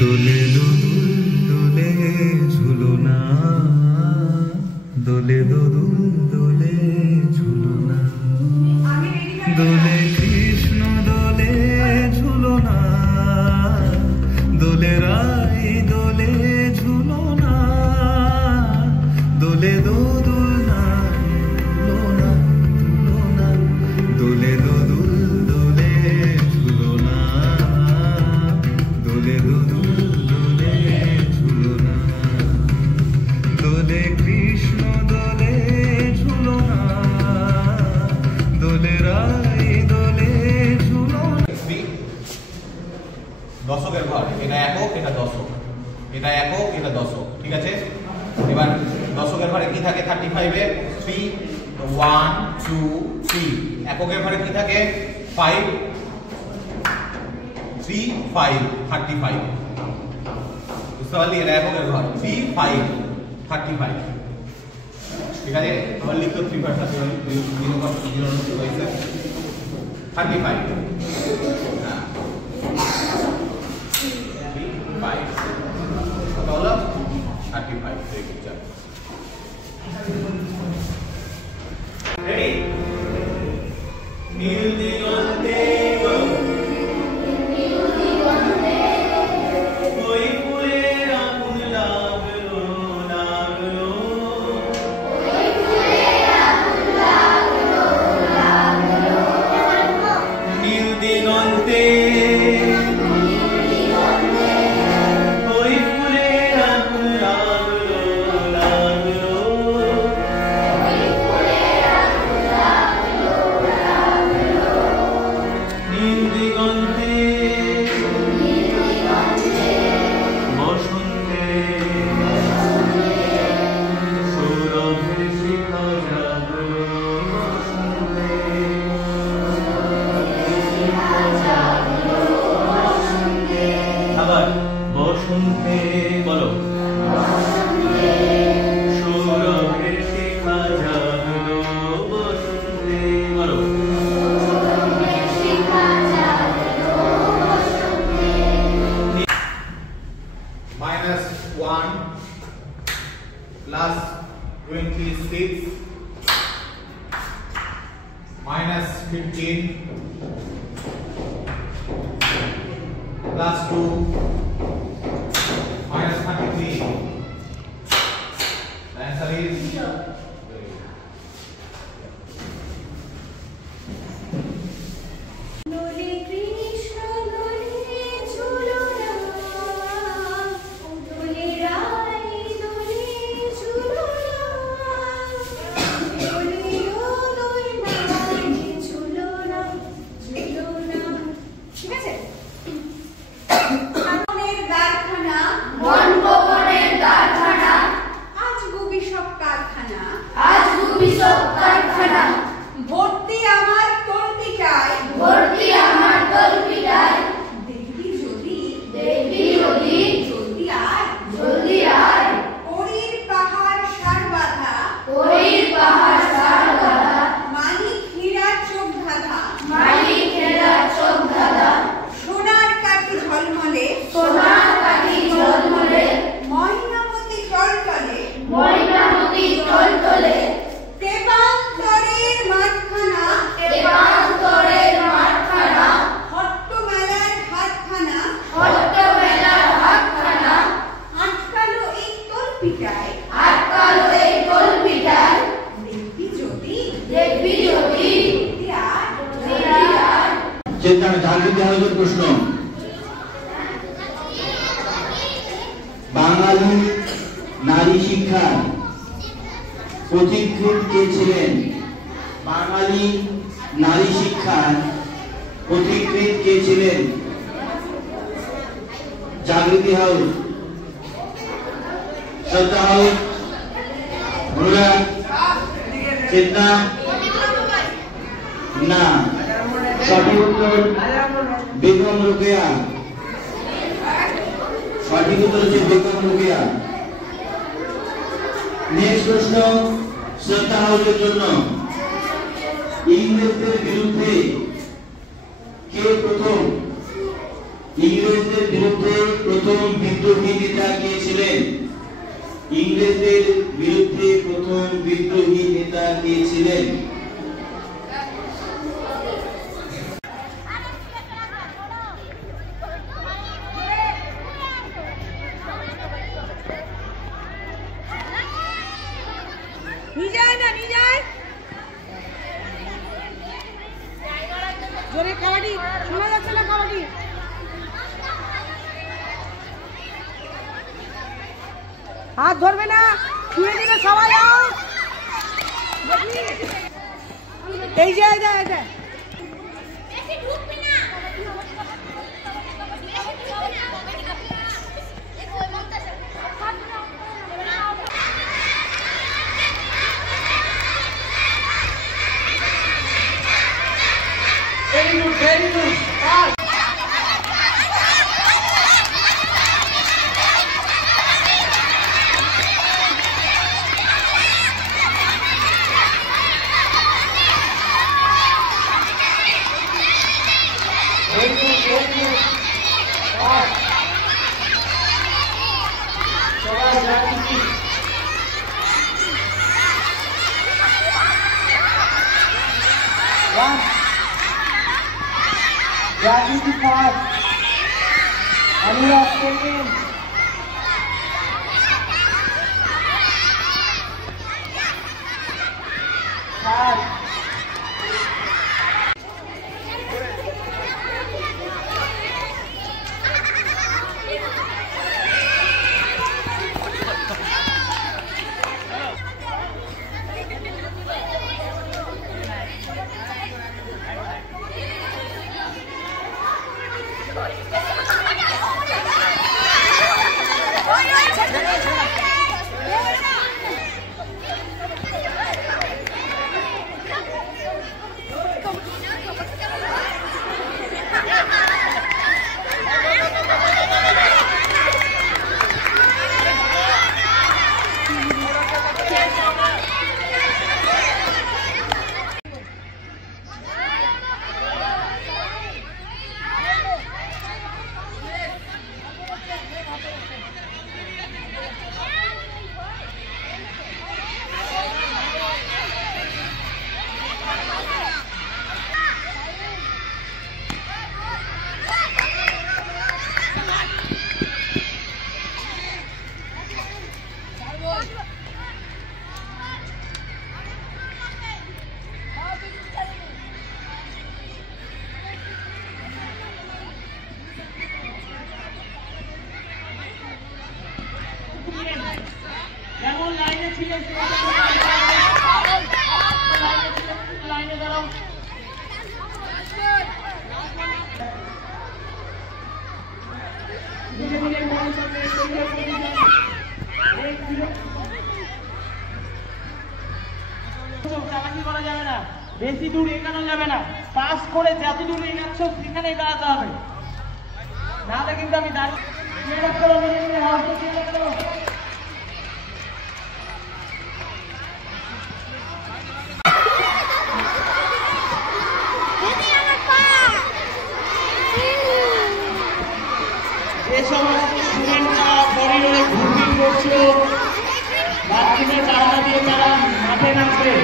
দোলে দোদুল দোলে ঝুলনা, দোলে দোদুল দোলে ঝুলনা, দোলে কৃষ্ণ দোলে ঝুলনা, দোলে রাই দোলে ঝুলনা, দোলে দোদুল না ঝুলনা ঝুলনা, দোলে দোদুল দোলে ঝুলনা, দোলে দোদুল দোলে ঝুলনা, দোলে কৃষ্ণ দোলে ঝুলনা, দোলে রাই দোলে ঝুলনা। দশকের ঘর, এটা একক, এটা দশক, এটা একক, এটা দশক, ঠিক আছে। এবার দশকের ঘরে কি থাকে 35 এ 3 1 2 3, এককের ঘরে কি থাকে 5 3 5 35, বুঝতে পারলি? এটা এককের ঘর 3 5 35, ঠিক আছে। আবার লিখতো 3 5 35, হ্যাঁ 5 কত হলো 35, রেডি। নীল দিগন্তে ওই ফুলের আগুন লাগলো লাগলো, ওই ফুলের আগুন লাগলো লাগলো, নীল দিগন্তে ওই ফুলের আগুন লাগলো লাগলো, ওই ফুলের আগুন লাগলো লাগলো, নীল দিগন্তে বসন্তে সৌরভের শিখা জাগলো, বসন্তে আবার বসন্তে বলো, সৌরভের শিখা জাগলো, বসন্তে বলো, -1 plus 26 minus 15 plus 2 minus 33. The answer is 0. দোলে কৃষ্ণ দোলে ঝুলনা, দোলে রাই দোলে ঝুলনা, দোলে দোদুল নাই ঝুলনা ঝুলনা, ঠিক আছে। মনের কারখানা, মন ভবনের কারখানা, আজ গুবি সব কারখানা, আজ গুবি সব কারখানা, ভর্তি আমার তল্পিটায়, ভর্তি আমার তল্পিটায়, দেখবি যদি, দেখবি যদি, জলদি আয়, জলদি আয়, পরীর পাহাড় সার বাঁধা, পরীর পাহাড় সার বাঁধা, মানিক হীরা চোখ ধাঁধা, মানিক হীরা চোখ ধাঁধা, সোনার কাঠি ঝলমলে, সোনার কাঠি ঝলমলে, ময়নামতি টলটলে, ময়নামতি টলটলে, দেবান্তরের মাঠখানা, দেবান্তরের মাঠখানা, হট্ট মেলার হাতখানা, হট্ট মেলার হাতখানা, আটকালো এই তল্পিটায়, আটকালো এই তল্পিটায়, দেখবি যদি, দেখবি যদি, চেতনা জাগৃতি আলোচনার প্রশ্ন। বাঙালি নারী শিক্ষার পথিকৃৎ কে ছিলেন? বাঙালি নারী শিক্ষার পথিকৃৎ কে ছিলেন? জাগৃতি হাউস, শ্রদ্ধা হাউস, অনুরাগ, চেতনা, না। সঠিক উত্তর বেগম রোকেয়া, সঠিক উত্তর হচ্ছে বেগম রোকেয়া। নেক্সট প্রশ্ন শ্রদ্ধা হাউসের জন্য। ইংরেজদের বিরুদ্ধে কে প্রথম ইংরেজদের বিরুদ্ধে প্রথম নেতা কে ছিলেন? ইংরেজদের বিরুদ্ধে প্রথম বিদ্রোহী নেতা কে ছিলেন? জোরে কাবাডি শোনা যাচ্ছে না, কাবাডি হাত ধরবে না, ছুঁয়ে দিলে সবাই আউট। এই যে এই যে এই যে very good. Gravity fast. Anurag second. Fast. যেমন লাইনে ছিলেন লাইনে দাঁড়াও। ধীরে ধীরে চালাকি করা যাবে না, বেশি দূর এগানো যাবে না, পাস করে যত দূর এগাচ্ছ সেখানেই দাঁড়াতে হবে, নাহলে কিন্তু আমি দাঁড়িয়ে যে সমস্ত স্টুডেন্টরা করিডোরে ঘুরঘুর করছিল, বাথরুমে জানলা দিয়ে তারা মাঠে নামবে,